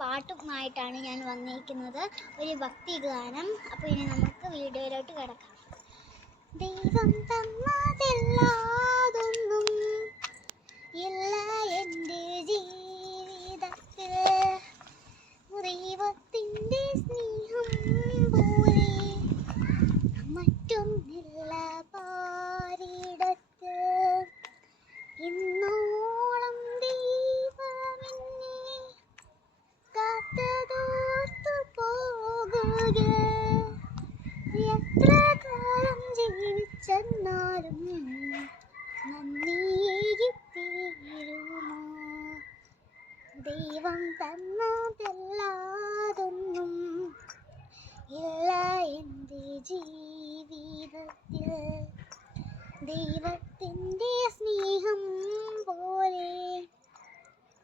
പാട്ടുമായിട്ടാണ് ഞാൻ വന്നിരിക്കുന്നത്, ഒരു ഭക്തി ഗാനം. അപ്പോൾ ഇനി നമുക്ക് വീഡിയോയിലോട്ട് കിടക്കാം. ദൈവം തന്നതെല്ലാതൊന്നും ഇല്ല എൻ്റെ ജീവിതത്തിൽ, ദൈവത്തിൻ്റെ സ്നേഹം പോലെ മറ്റൊന്നില്ല പാരിടത്ത്. ഇന്നോളം ദൈവമെന്നെ കാത്തതോർത്തു പോകുക, എത്ര കാലം ജീവിച്ചെന്നാലും നന്ദിയേകി തീരുമോ? ദൈവം തന്നതെല്ലാതൊന്നും ഇല്ല എൻ്റെ ജീവിതത്തിൽ, ദൈവത്തിൻ്റെ സ്നേഹം പോലെ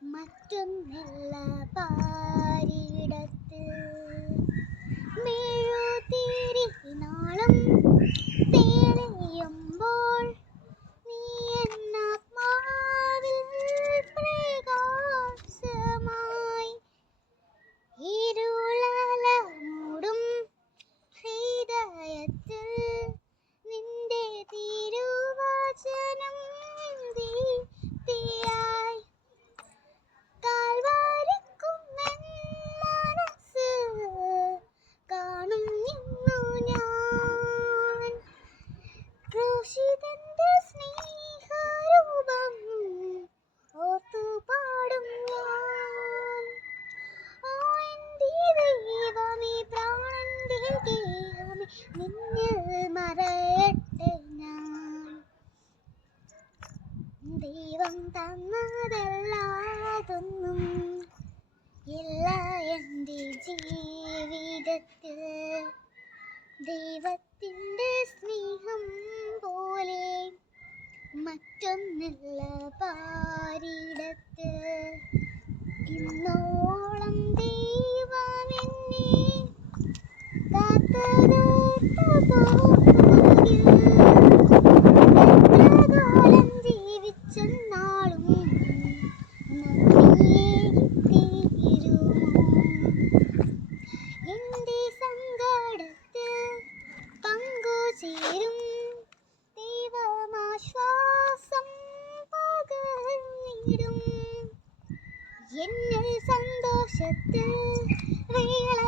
മറ്റൊന്നില്ല പാരിടത്ത്. മെഴുതിരിനാളം തെളിയുമ്പോൾ നീ എന്നാത്മാവിൽ പ്രകാശമായി, ഇരുളല മൂടും ഹൃദയത്തിൽ നിന്റെ തിരുവചനം ദീപ്തിയായി, കാൽവരിക്കുന്നൻ മനസ്സ് കാണും ഇന്നു ഞാൻ, ക്രൂശിതന്റെ സ്നേഹരൂപം ഓർത്തു പാടും ഞാൻ. ഓ എൻ്റെ ദൈവമേ, പ്രാണന്റെ ഗേഹമേ, നിന്നിൽ മറയട്ടെ ഞാൻ. ദൈവം തന്നതെല്ലാതൊന്നും ഇല്ല എൻ്റെ ജീവിതത്തിൽ, ദൈവത്തിൻ്റെ സ്നേഹം പോലെ മറ്റൊന്നില്ല പാരിടത്ത്. ഇന്നോളം ദൈവമെന്നെ കാത്തതോർത്തു പോകുകിൽ, എത്ര കാലം ജീവിച്ചെന്നാളും നന്ദിയേകി തീരുമോ? എൻ്റെ സങ്കടത്തിൽ പങ്കുചേരും ദൈവമാശ്വാസം പകർന്നിടും, എന്നിൽ സന്തോഷത്തിൽ വേള